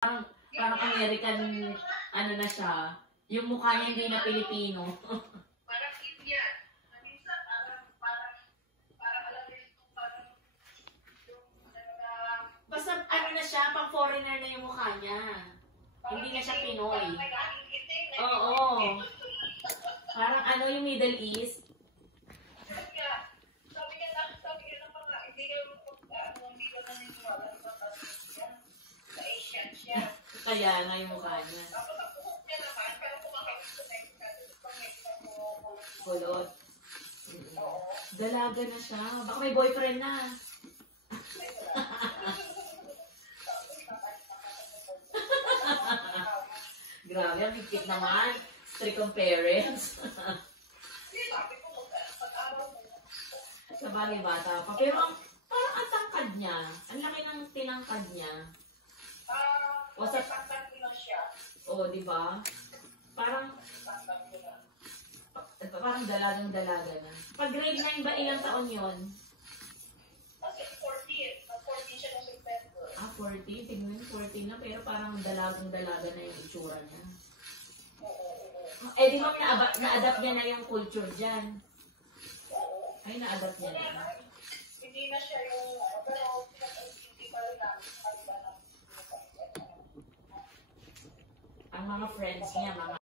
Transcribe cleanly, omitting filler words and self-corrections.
Parang American, ano na siya. Yung mukha niya hindi na Pilipino. Parang Indian. Minsan, parang alam mo yung parang Basta ano na siya, pang foreigner na yung mukha niya. Hindi na siya Pinoy. Oo. Parang ano yung Middle East. Sabi niya na mga, hindi ka naniniwala sa Asian siya. Kaya nga yung mukha niya. Tapos ang buhok niya naman, pero kumakain ko na yung Kulot. Dalaga na siya. Baka may boyfriend na. Grabe, ang higpit naman. Strict ang parents. Sabagay bata pa. Pero parang ang tangkad niya. Ang laki ng tinangkad niya. O sa tangkad mo siya. O, di ba? Parang dalagang-dalaga na. Pag grade 9 ba, ilang taon yon? Kasi 14. 14 siya na September. 40? Tingnan, 14 na. Pero parang dalagang-dalaga na yung itsura niya. Eh, di ba na-adapt niya na yung culture dyan? Ay, na-adapt niya na. Hindi na siya yung, pero hindi pa rin namin. Ang mga friends niya, mga